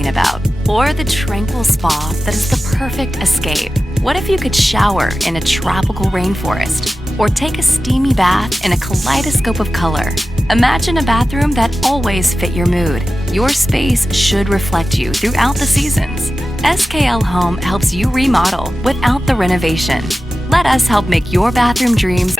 about, or the tranquil spa that is the perfect escape. What if you could shower in a tropical rainforest or take a steamy bath in a kaleidoscope of color? Imagine a bathroom that always fit your mood. Your space should reflect you throughout the seasons. SKL Home helps you remodel without the renovation. Let us help make your bathroom dreams